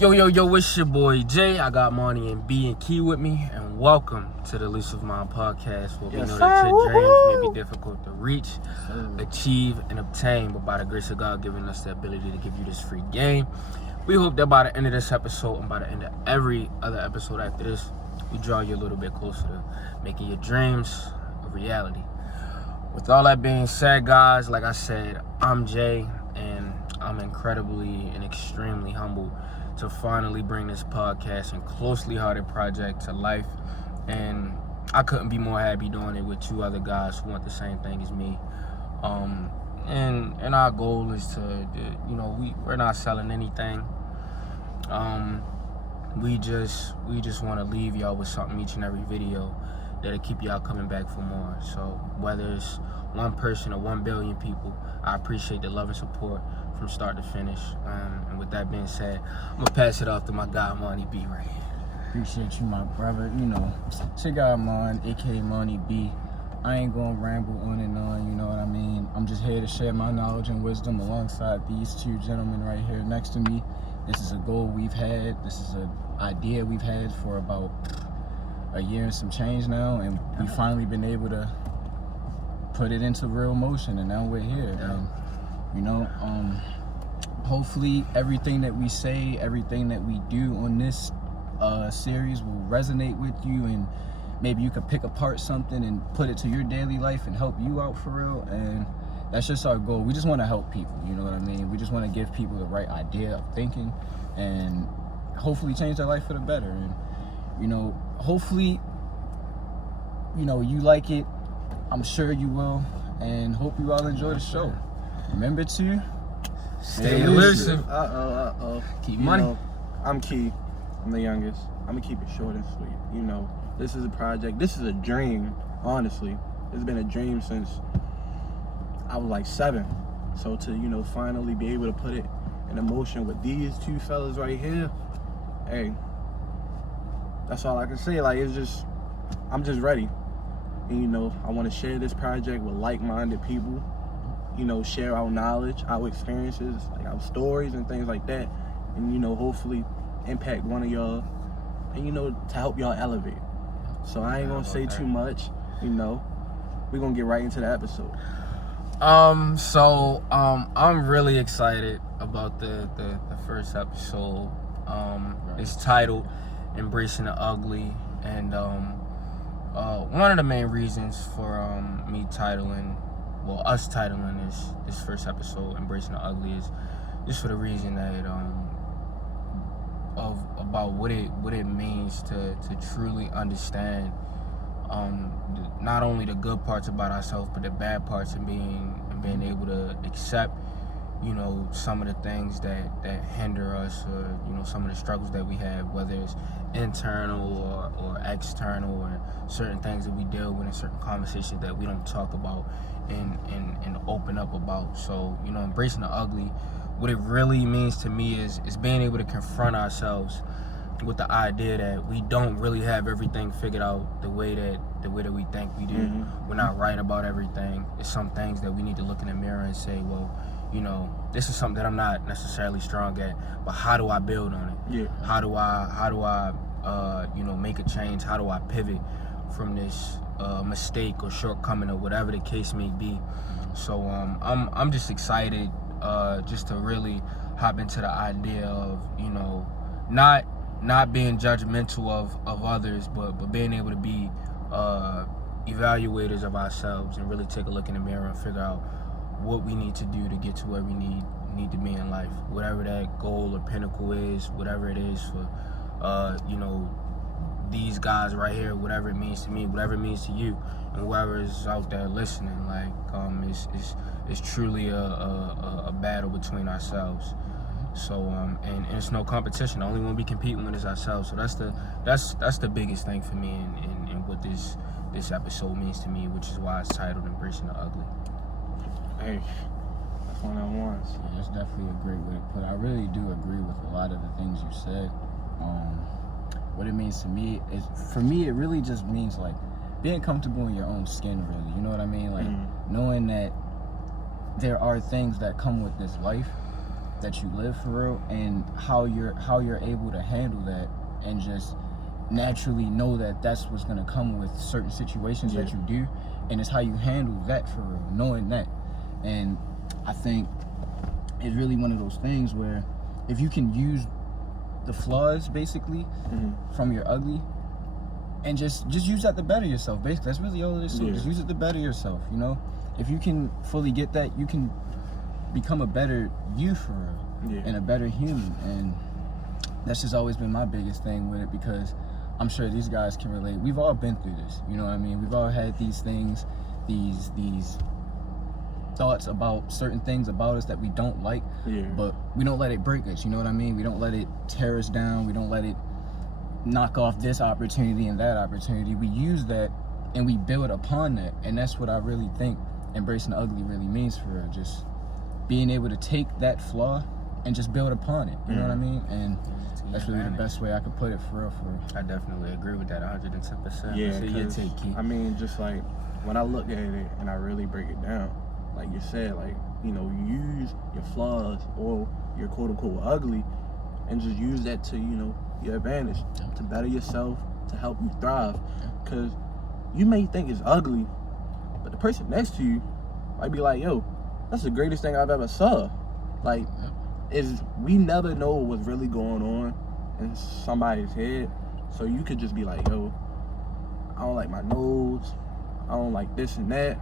Yo, it's your boy Jay. I got Monty and B and Key with me, and welcome to the ElusiveMindz podcast, where we know that your dreams may be difficult to reach, achieve, and obtain, but by the grace of God giving us the ability to give you this free game. We hope that by the end of this episode and by the end of every other episode after this, we draw you a little bit closer to making your dreams a reality. With all that being said, guys, like I said, I'm Jay, and I'm incredibly and extremely humbled to finally bring this podcast and closely hearted project to life. And I couldn't be more happy doing it with two other guys who want the same thing as me. And our goal is to, we're not selling anything. We just want to leave y'all with something each and every video that'll keep y'all coming back for more. So whether it's one person or 1 billion people, I appreciate the love and support from start to finish. And with that being said, I'm gonna pass it off to my guy Monty B right here. Appreciate you, my brother. It's your guy Mon, aka Monty B. I ain't gonna ramble on and on, you know what I mean? I'm just here to share my knowledge and wisdom alongside these two gentlemen right here next to me. This is a goal we've had. This is an idea we've had for about a year and some change now, and we've finally been able to put it into real motion, and now we're here. And hopefully everything that we say, everything that we do on this series will resonate with you, and maybe you could pick apart something and put it to your daily life and help you out for real. And that's just our goal. We just want to help people, you know what I mean? We just want to give people the right idea of thinking and hopefully change their life for the better. And hopefully you like it. I'm sure you will, and hope you all enjoy the show. Remember to stay elusive. Keep money. I'm Key. I'm the youngest. I'm gonna keep it short and sweet. This is a project. This is a dream. Honestly, it's been a dream since I was like 7. So to finally be able to put it in motion with these two fellas right here, hey, that's all I can say. I'm just ready. And I want to share this project with like-minded people. Share our knowledge, our experiences, like our stories and things like that, and hopefully impact one of y'all, and to help y'all elevate. So I ain't gonna say too much. We're gonna get right into the episode. I'm really excited about the first episode. It's titled "Embracing the Ugly," and one of the main reasons for us titling this first episode "Embracing the Ugly" is just for the reason that about what it means to truly understand not only the good parts about ourselves, but the bad parts, and being able to accept some of the things that hinder us, or some of the struggles that we have, whether it's internal or external, or certain things that we deal with in certain conversations that we don't talk about and open up about. So embracing the ugly, what it really means to me is being able to confront ourselves with the idea that we don't really have everything figured out the way that we think we do. Mm-hmm. We're not right about everything. There's some things that we need to look in the mirror and say, well, this is something that I'm not necessarily strong at, but how do I build on it? Yeah. How do I make a change? How do I pivot from this mistake or shortcoming or whatever the case may be? So I'm just excited just to really hop into the idea of not being judgmental of others, but being able to be evaluators of ourselves and really take a look in the mirror and figure out what we need to do to get to where we need to be in life, whatever that goal or pinnacle is, whatever it is for these guys right here, whatever it means to me, whatever it means to you, and whoever is out there listening. It's truly a battle between ourselves. So and it's no competition. The only one we competing with is ourselves. So that's the biggest thing for me, and what this episode means to me, which is why it's titled "Embracing the Ugly." Hey, that's one of the ones. Yeah, that's definitely a great way to put it. I really do agree with a lot of the things you said. What it means to me is, for me, it really just means being comfortable in your own skin, really. You know what I mean? Knowing that there are things that come with this life that you live for real, and how you're able to handle that, and just naturally know that that's what's gonna come with certain situations that you do, and it's how you handle that for real, knowing that. And I think it's really one of those things where if you can use the flaws basically from your ugly, and just use that to better yourself. Basically, that's really all it is. Just use it to better yourself. You know, if you can fully get that, you can become a better you for real, and a better human. And that's just always been my biggest thing with it, because I'm sure these guys can relate. We've all been through this. You know what I mean? We've all had these things, these thoughts about certain things about us that we don't like, but we don't let it break us. You know what I mean? We don't let it tear us down. We don't let it knock off this opportunity and that opportunity. We use that and we build upon that, and that's what I really think embracing the ugly really means for real. Just being able to take that flaw and just build upon it. You know what I mean? And that's really the best way I could put it for real. I definitely agree with that 110%. Yeah, so you take Key. I mean, just like when I look at it and I really break it down, like you said, like, you know, use your flaws or your quote unquote ugly, and just use that to, you know, your advantage, to better yourself, to help you thrive. Because you may think it's ugly, but the person next to you might be like, yo, that's the greatest thing I've ever saw. Like, we never know what's really going on in somebody's head. So you could just be like, yo, I don't like my nose, I don't like this and that.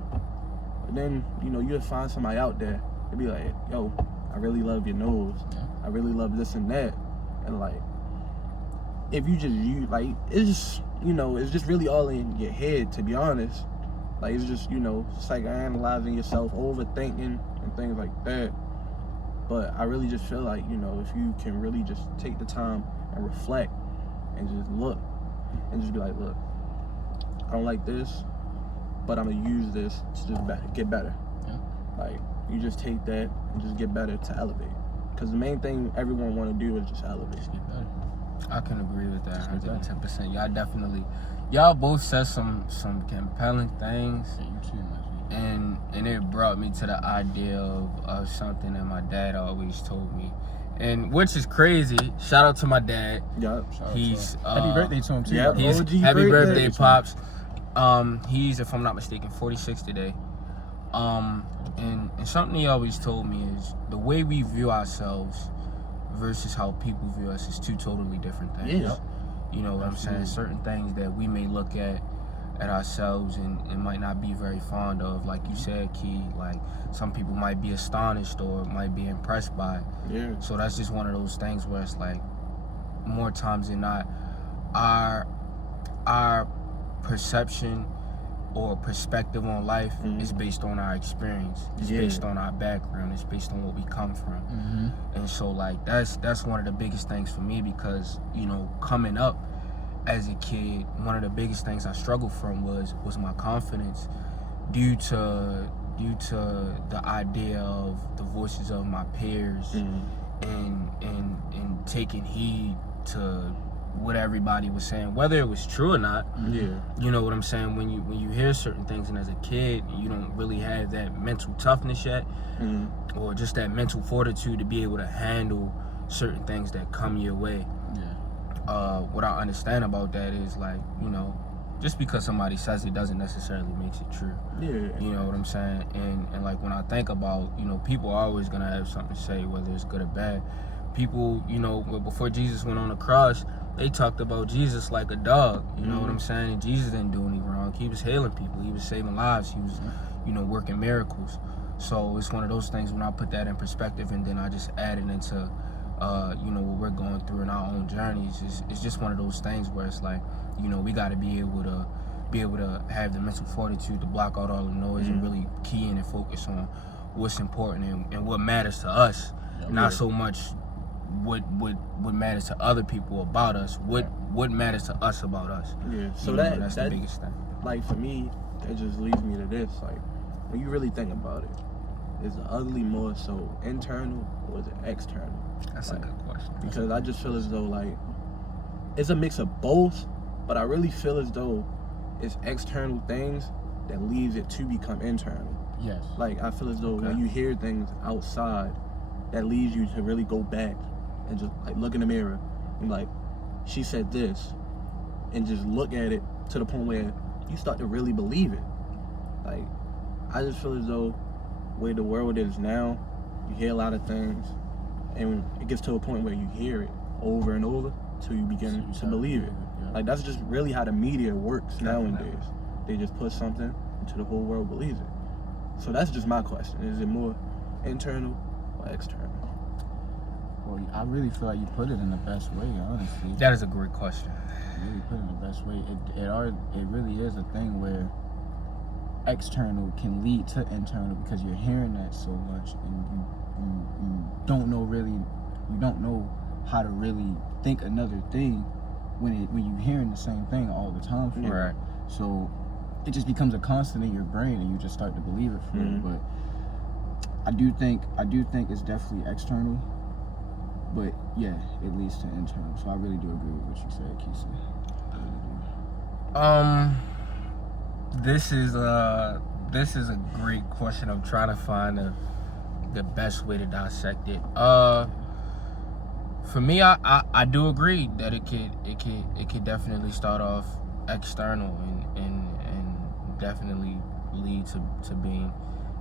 But then, you know, you'll find somebody out there and be like, yo, I really love your nose, I really love this and that. And like, if you just like, it's just, you know, it's just really all in your head, to be honest. Like, it's just, you know, psychoanalyzing yourself, overthinking and things like that. But I really just feel like, you know, if you can really just take the time and reflect and just look and just be like, look, I don't like this, but I'm gonna use this to just get better. Like, you just take that and just get better to elevate. Because the main thing everyone want to do is just elevate. I can agree with that 110%. Y'all both said some compelling things. And it brought me to the idea of something that my dad always told me, and which is crazy. Shout out to my dad. He's happy birthday to him too. Happy birthday, Pops. He's, if I'm not mistaken, 46 today. And something he always told me is the way we view ourselves versus how people view us is two totally different things. You know what I'm saying? Certain things that we may look at ourselves and might not be very fond of, like you said, Key. Like, some people might be astonished or might be impressed by it. So that's just one of those things where it's like, more times than not, our perception or perspective on life is based on our experience. It's based on our background. It's based on what we come from. And so, like, that's one of the biggest things for me, because, you know, coming up as a kid, one of the biggest things I struggled from was my confidence, due to the idea of the voices of my peers and taking heed to what everybody was saying, whether it was true or not. You know what I'm saying? When you hear certain things, and as a kid you don't really have that mental toughness yet, or just that mental fortitude to be able to handle certain things that come your way. What I understand about that is, like, you know, just because somebody says it doesn't necessarily make it true. You know what I'm saying? And like, when I think about, you know, people are always gonna have something to say, whether it's good or bad. People, you know, before Jesus went on the cross, they talked about Jesus like a dog. You know what I'm saying? And Jesus didn't do any wrong. He was healing people. He was saving lives. He was, you know, working miracles. So it's one of those things when I put that in perspective, and then I just add it into, you know, what we're going through in our own journeys. It's just one of those things where it's like, you know, we got to be able to have the mental fortitude to block out all the noise and really key in and focus on what's important and what matters to us, not so much what matters to other people about us. What matters to us about us. So that's the biggest thing. Like, for me, it just leads me to this. Like, when you really think about it, is the ugly more so internal or is it external? That's a good question. Because I just feel as though, like, it's a mix of both, but I really feel as though it's external things that leads it to become internal. Like, I feel as though when you hear things outside, that leads you to really go back and just like look in the mirror and like, she said this, and just look at it to the point where you start to really believe it. Like, I just feel as though where the world is now, you hear a lot of things, and it gets to a point where you hear it over and over till you begin to believe it. Yeah. Like, that's just really how the media works nowadays. They just put something until the whole world believes it. So that's just my question. Is it more internal or external? Well, I really feel like you put it in the best way, honestly. That is a great question. You really put it in the best way. It really is a thing where external can lead to internal because you're hearing that so much, and you don't know how to really think another thing when you're hearing the same thing all the time. Right. So it just becomes a constant in your brain, and you just start to believe it for it. But I do think it's definitely external. But yeah, it leads to internal. So I really do agree with what you said, Keisha. I really do. This is a great question. I'm trying to find the best way to dissect it. For me, I do agree that it could definitely start off external and definitely lead to being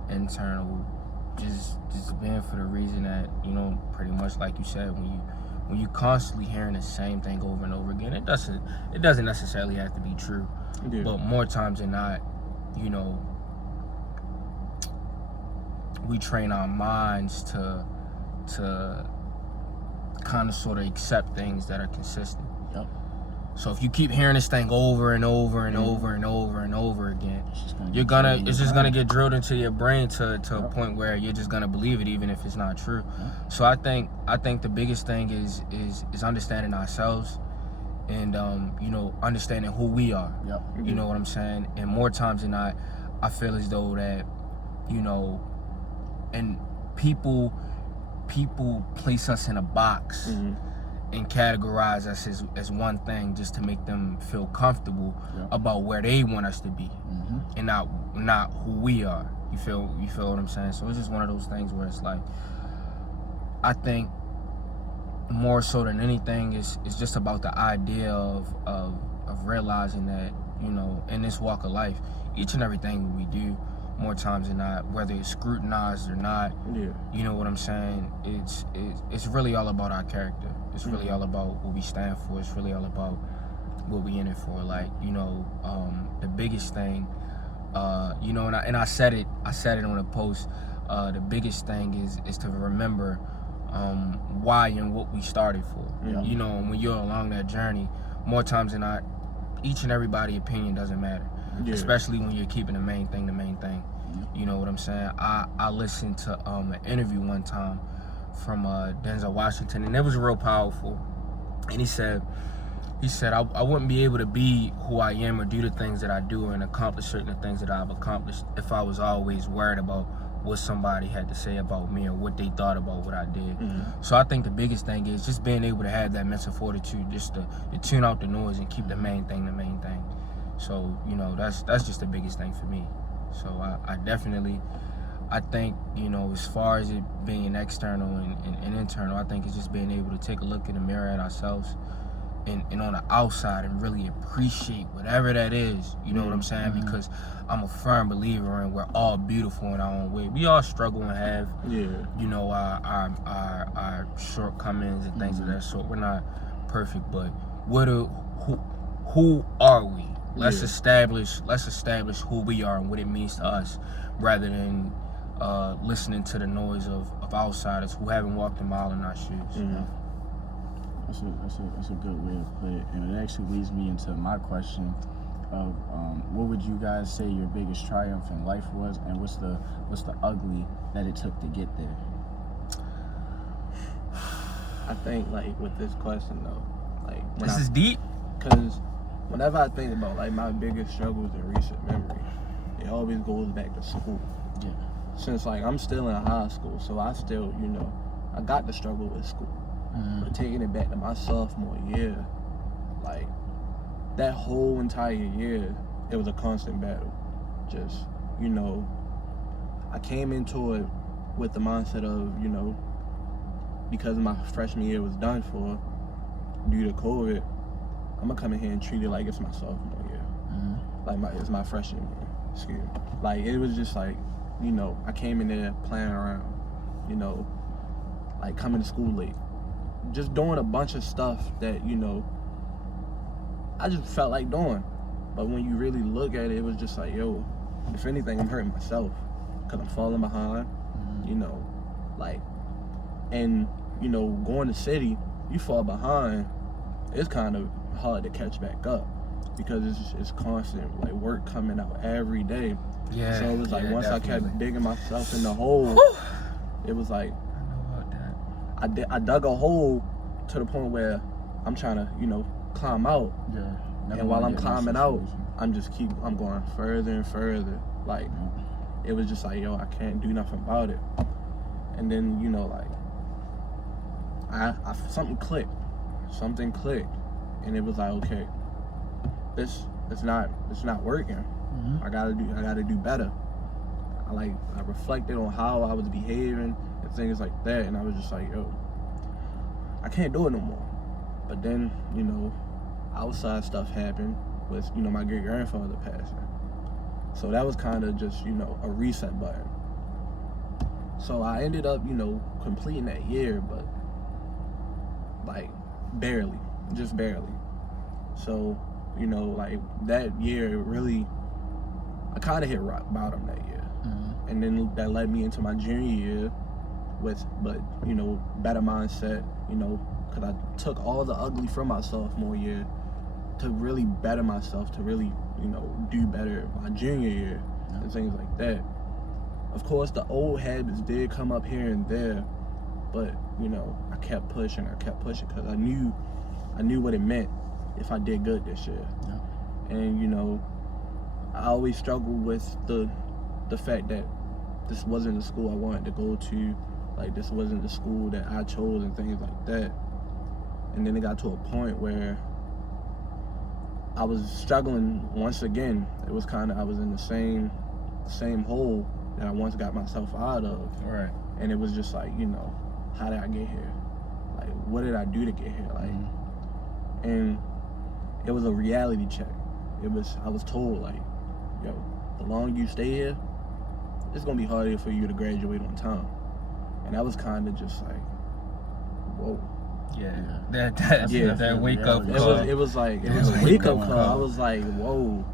internal. Just being for the reason that, you know, pretty much like you said, when you constantly hearing the same thing over and over again, it doesn't necessarily have to be true. Yeah. But more times than not, you know, we train our minds to kind of sort of accept things that are consistent. Yep. So if you keep hearing this thing over and over and over and over and over again, it's just gonna get drilled into your brain to a point where you're just gonna believe it even if it's not true. So I think the biggest thing is understanding ourselves and you know, understanding who we are. Yep. You know what I'm saying? And more times than not, I feel as though that, you know, and people place us in a box and categorize us as one thing just to make them feel comfortable about where they want us to be and not who we are. You feel what I'm saying? So it's just one of those things where it's like, I think more so than anything it's just about the idea of realizing that, you know, in this walk of life, each and everything we do, more times than not, whether it's scrutinized or not, you know what I'm saying? It's really all about our character. It's really all about what we stand for. It's really all about what we in it for. Like, you know, the biggest thing, you know, and I said it on a post. The biggest thing is to remember why and what we started for. You know, and when you're along that journey, more times than not, each and everybody's opinion doesn't matter. Especially when you're keeping the main thing. You know what I'm saying? I listened to an interview one time from Denzel Washington, and it was real powerful. And he said I wouldn't be able to be who I am or do the things that I do and accomplish certain things that I've accomplished if I was always worried about what somebody had to say about me or what they thought about what I did. So I think the biggest thing is just being able to have that mental fortitude, just to tune out the noise and keep the main thing. So, you know, that's just the biggest thing for me. So I think, you know, as far as it being external and internal, I think it's just being able to take a look in the mirror at ourselves and on the outside and really appreciate whatever that is. You know what I'm saying? Because I'm a firm believer in we're all beautiful in our own way. We all struggle and have, you know, our shortcomings and things of that sort. We're not perfect, but who are we? Let's establish who we are and what it means to us, rather than listening to the noise of outsiders who haven't walked a mile in our shoes. That's a good way to put it, and it actually leads me into my question of what would you guys say your biggest triumph in life was, and what's the ugly that it took to get there? I think, like, with this question though, like, this is deep, because whenever I think about like my biggest struggles in recent memory, it always goes back to school. Since like I'm still in high school, so I still, you know, I got to struggle with school. But taking it back to my sophomore year, like that whole entire year, it was a constant battle. Just, you know, I came into it with the mindset of, you know, because my freshman year was done for due to COVID, I'm gonna come in here and treat it like it's my sophomore year. Like it's my freshman year. Excuse me. Like it was just like, you know, I came in there playing around, you know, like coming to school late, just doing a bunch of stuff that, you know, I just felt like doing. But when you really look at it, it was just like, yo, if anything, I'm hurting myself because I'm falling behind, you know, like, and, you know, going to city, you fall behind, it's kind of hard to catch back up because it's constant, like, work coming out every day. Yeah. So it was like, once definitely. I kept digging myself in the hole, it was like, I know about that. I dug a hole to the point where I'm trying to, you know, climb out. Yeah. Never And while wanna I'm get in that climbing out, situation. I'm going further and further. Like, it was just like, yo, I can't do nothing about it. And then, you know, like, something clicked, and it was like, okay, it's not working. I gotta do better. I reflected on how I was behaving and things like that, and I was just like, yo, I can't do it no more. But then, you know, outside stuff happened with, you know, my great grandfather passing. So that was kind of just, you know, a reset button. So I ended up, you know, completing that year, but like barely, just barely. So, you know, like that year really, I kind of hit rock bottom that year. And then that led me into my junior year but, you know, better mindset, you know, because I took all the ugly from my sophomore year to really better myself, to really, you know, do better my junior year and things like that. Of course, the old habits did come up here and there, but, you know, I kept pushing because I knew what it meant if I did good this year. And, you know, I always struggled with the fact that this wasn't the school I wanted to go to, like this wasn't the school that I chose and things like that. And then it got to a point where I was struggling once again. It was kind of, I was in the same hole that I once got myself out of. Right. And it was just like, you know, how did I get here? Like, what did I do to get here? Like, and it was a reality check. I was told, like, yo, the longer you stay here, it's gonna be harder for you to graduate on time. And that was kind of just like, whoa. Yeah. That wake up call. It was a wake up call. I was like, whoa.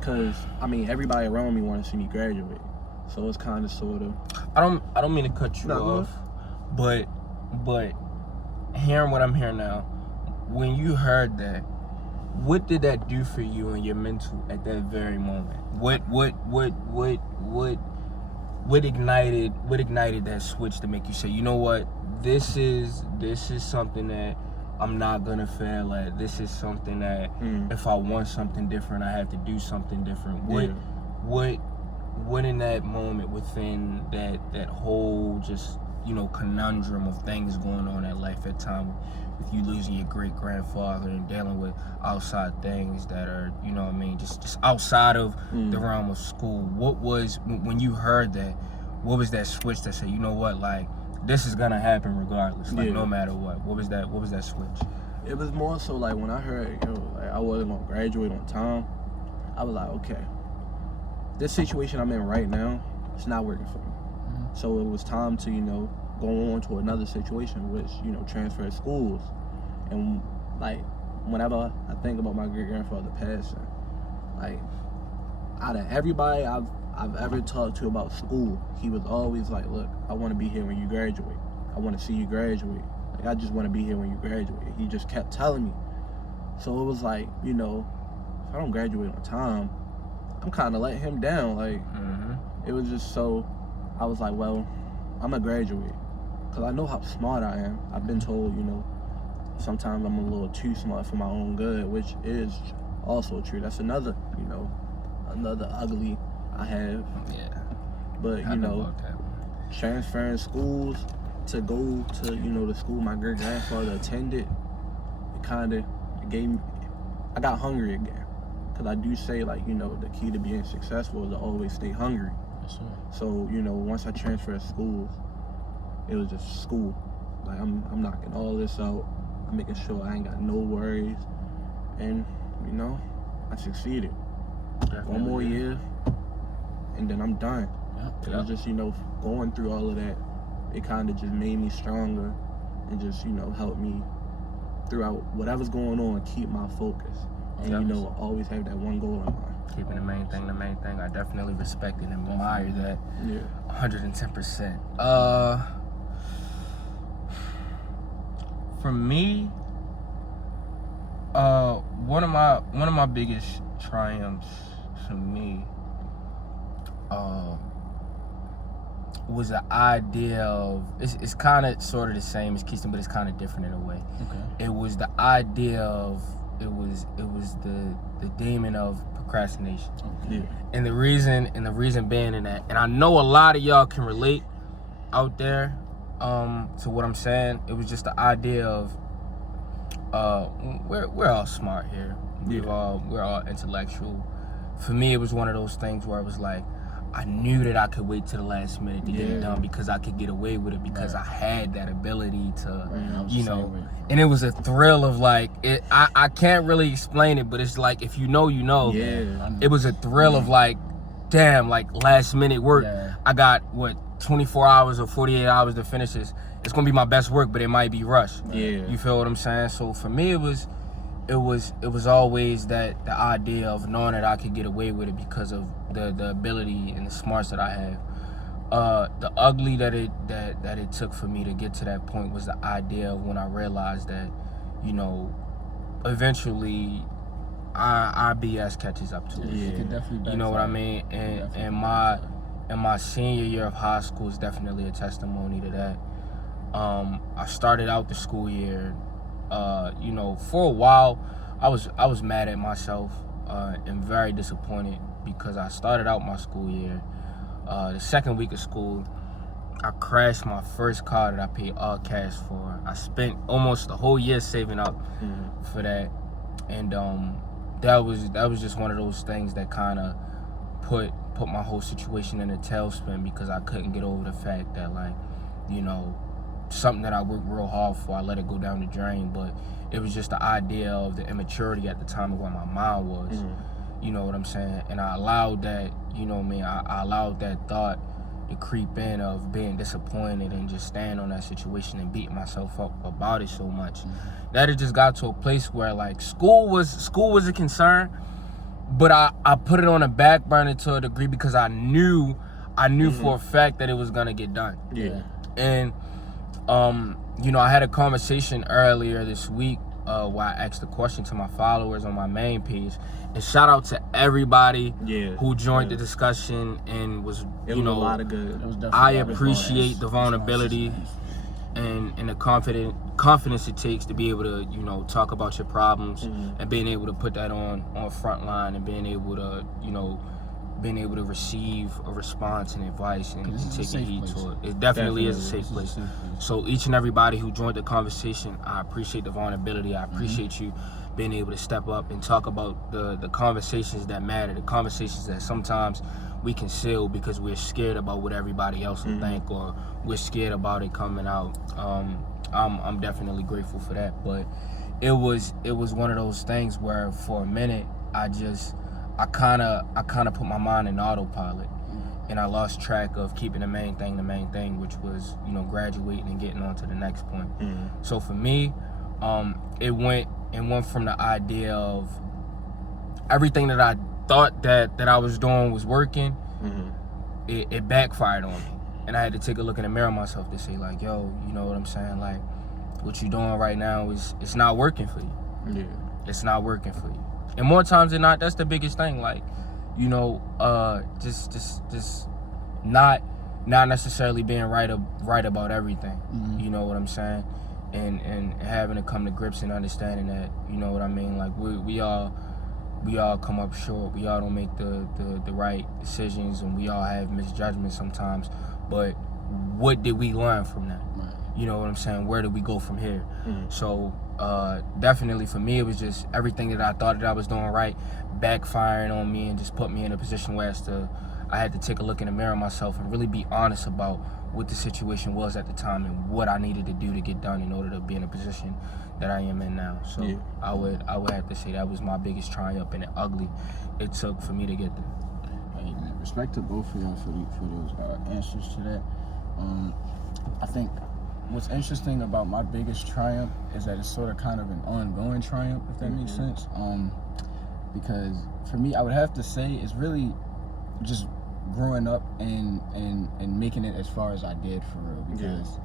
Cause I mean, everybody around me wanted to see me graduate, so it's kind of sort of. I don't mean to cut you off, but hearing what I'm hearing now, when you heard that, what did that do for you and your mental at that very moment? What ignited that switch to make you say, you know what, this is something that I'm not gonna fail at. This is something that if I want something different, I have to do something different. What in that moment within that whole just, you know, conundrum of things going on in life at time with you losing your great grandfather and dealing with outside things that are, you know what I mean, just outside of the realm of school. What was, when you heard that, what was that switch that said, you know what, like, this is gonna happen regardless, like no matter what? What was that switch? It was more so like when I heard, yo, like I wasn't gonna graduate on time, I was like, okay, this situation I'm in right now, it's not working for me. So it was time to, you know, go on to another situation, which, you know, transfer schools. And like, whenever I think about my great grandfather passing, like, out of everybody I've ever talked to about school, he was always like, look, I want to be here when you graduate. I want to see you graduate. Like, I just want to be here when you graduate. He just kept telling me. So it was like, you know, if I don't graduate on time, I'm kind of letting him down. Like, it was just so, I was like, well, I'm going to graduate. Because I know how smart I am. I've been told, you know, sometimes I'm a little too smart for my own good, which is also true. That's another, you know, another ugly I have. Yeah. But, you know, transferring schools to go to, you know, the school my great grandfather attended, it kind of gave me, I got hungry again. Because I do say, like, you know, the key to being successful is to always stay hungry. So, you know, once I transferred schools, it was just school. Like I'm knocking all this out. I'm making sure I ain't got no worries, and you know, I succeeded. Definitely. One more year, and then I'm done. Yeah. It was just, you know, going through all of that, it kind of just made me stronger and just, you know, helped me throughout whatever's going on, keep my focus. And, you know, always have that one goal in mind. Keeping the main thing. I definitely respect and admire that. Yeah. 110%. For me, one of my biggest triumphs for me was the idea of, it's kind of sort of the same as Keystone, but it's kind of different in a way. Okay. It was the idea of, it was the demon of procrastination. Yeah. And the reason being in that, and I know a lot of y'all can relate out there to what I'm saying. It was just the idea of we're all smart here. We're all intellectual. For me, it was one of those things where it was like, I knew that I could wait to the last minute to get it done because I could get away with it because I had that ability to, you know. And it was a thrill of like, I can't really explain it, but it's like, if you know, you know. Yeah. It was a thrill of like, damn, like last minute work. Yeah. I got 24 hours or 48 hours to finish this. It's gonna be my best work, but it might be rushed. Yeah. You feel what I'm saying? So for me, it was always that the idea of knowing that I could get away with it because of the ability and the smarts that I have. The ugly that it took for me to get to that point was the idea of when I realized that, you know, eventually our BS catches up to us. Yeah. It could definitely You know what I mean? And my senior year of high school is definitely a testimony to that. I started out the school year, you know, for a while, I was mad at myself and very disappointed because I started out my school year. The second week of school, I crashed my first car that I paid all cash for. I spent almost the whole year saving up for that, and that was just one of those things that kind of put my whole situation in a tailspin because I couldn't get over the fact that, like, you know, something that I worked real hard for, I let it go down the drain. But it was just the idea of the immaturity at the time of where my mind was. You know what I'm saying? And I allowed that, you know what I mean, I allowed that thought to creep in of being disappointed and just staying on that situation and beating myself up about it so much that it just got to a place where, like, school was a concern, but I put it on a back burner to a degree because I knew for a fact that it was gonna get done. Yeah. And you know, I had a conversation earlier this week where I asked a question to my followers on my main page, and shout out to everybody who joined the discussion and was, It you was know, a lot of good. I appreciate the vulnerability and the confidence it takes to be able to, you know, talk about your problems and being able to put that on front line and being able to, you know, receive a response and advice and taking heed to it. It definitely is a safe place. So each and everybody who joined the conversation, I appreciate the vulnerability. I appreciate you being able to step up and talk about the conversations that matter, the conversations that sometimes we conceal because we're scared about what everybody else will think, or we're scared about it coming out. I'm definitely grateful for that. But it was one of those things where for a minute I kind of put my mind in autopilot, and I lost track of keeping the main thing, which was, you know, graduating and getting on to the next point. So for me, it went from the idea of everything that I thought that I was doing was working, it backfired on me, and I had to take a look in the mirror myself to say, like, yo, you know what I'm saying, like, what you doing right now it's not working for you. It's not working for you. And more times than not, that's the biggest thing. Like, you know, just not necessarily being right about everything. You know what I'm saying? And having to come to grips and understanding that, you know what I mean? Like, we all come up short. We all don't make the right decisions, and we all have misjudgments sometimes. But what did we learn from that? You know what I'm saying? Where do we go from here? So definitely for me, it was just everything that I thought that I was doing right backfiring on me and just put me in a position where I had to take a look in the mirror myself and really be honest about what the situation was at the time and what I needed to do to get done in order to be in a position that I am in now. So Yeah. I would have to say that was my biggest triumph, and it ugly it took for me to get there. Hey, man, respect to both of y'all for those answers to that. I think what's interesting about my biggest triumph is that it's sort of kind of an ongoing triumph, if that makes sense. Because for me, I would have to say it's really just growing up and making it as far as I did, for real. Because